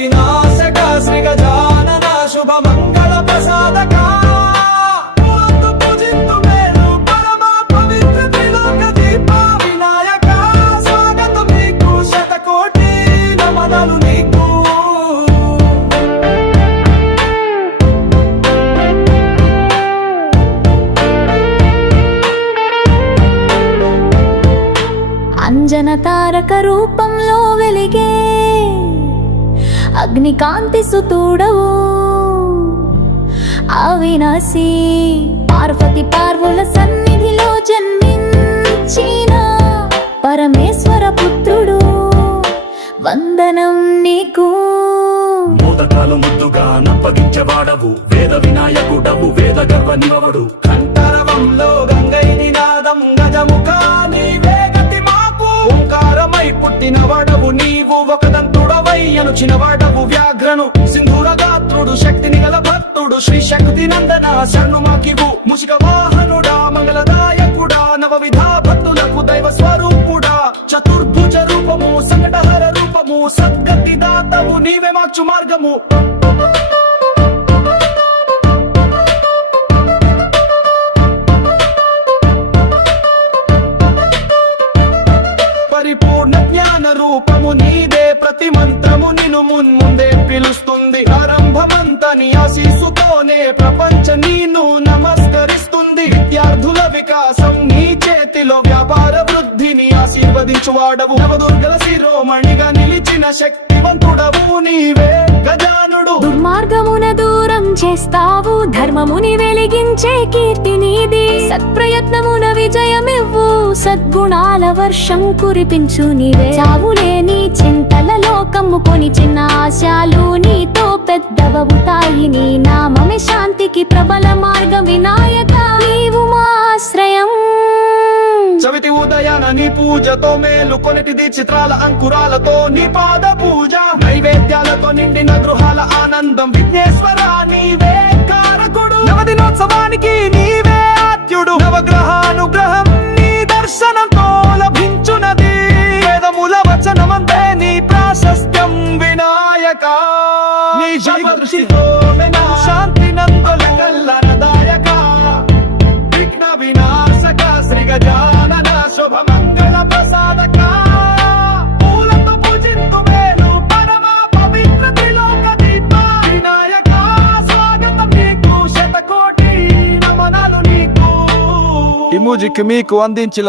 వినాశక శ్రీ గజానన శుభ మంగళ ప్రసాదక పూజింతు మేలు పరమ పవిత్ర త్రిలోక దీప వినాయక స్వాగతం నీకు శతకోటి నమనాలు నీకు. అంజన తారక రూపంలో వెలిగే అగ్నికాంతి సుతుడవు అవినాశి పార్వతి పార్వుల సన్నిధిలో జన్మించిన పరమేశ్వర పుత్రుడు వందనం నీకు. మోదకాలు ముద్దుగా నప్పగించవాడవు వేద వినాయకుడవు వేద గర్వ నివడు కంఠరవంలో గంగై నినాదం గజముఖ నీవే గతి మాకు ఓంకారమై పుట్టిన వాడవు నీవు ఒకదంతుడవై అనుచిన వాడవు వ్యాఘ్రను సింధూర గాత్రుడు శక్తిని గల భక్తుడు శ్రీ శక్తి నందన శరణు మాకివు ముషిక వాహనుడా మంగళదాయకుడా నవవిధ భక్తులకు దైవ స్వరూపుడా చతుర్భుజ రూపము సంకటహర రూపము సద్గతి దాతవు నీవే మార్చు మార్గము. పరిపూర్ణ జ్ఞాన రూపము నీదే ప్రతి మంత్రము నిన్ను మున్ముందే పిలుస్తుంది ఆరంభమంతా నీ ఆశీస్సుతోనే ప్రపంచ నీను నమస్కరిస్తుంది విద్యార్థుల వికాసం నీ చేతిలో వ్యాపార వృద్ధిని ఆశీర్వదించువాడవు నవదుర్గల శిరోమణిగా నిలిచిన శక్తివంతుడవు నీవే గజానుడు. దుర్మార్గమున దూరం చేస్తావు ధర్మముని వెలిగించే కీర్తి నీది సత్ప్రయత్నమున విజయమివ్వు సద్గుణాల వర్షం కురిపించు నీవే చావులేని చింతలలో కమ్ముకొని చిన్న ఆశలు నీతో పెద్దవవుతాయి నీ నామమే శాంతికి ప్రబల మార్గ వినాయక నీవు మా ఆశ్రయం. చవితి ఉదయాన నీ పూజతో మేలు కొనిటిది చిత్రాల అంకురాలతో నీ పాద పూజ నైవేద్యాలతో నిండిన గృహాల ఆనందం విఘ్నేశ్వర నీవే కారకుడు నవదినోత్సవానికి నీవే ఆద్యుడు నవగ్రహానుగ్రహం నీ దర్శనంతో లభించునది వేదముల వచనమంతే నీ ప్రాశస్త్యం వినాయక నీ దృష్టితో శాంతి నందలదాయక విఘ్న వినాశక శ్రీ గజానన శుభ మంగళ ప్రసాదక పూలతో పూజింతు మేలు పరమ పవిత్ర త్రిలోక దీప వినాయక స్వాగతం నీకు శతకోటి నమనాలు నీకు. ఈ మ్యూజిక్ మీకు అందించిన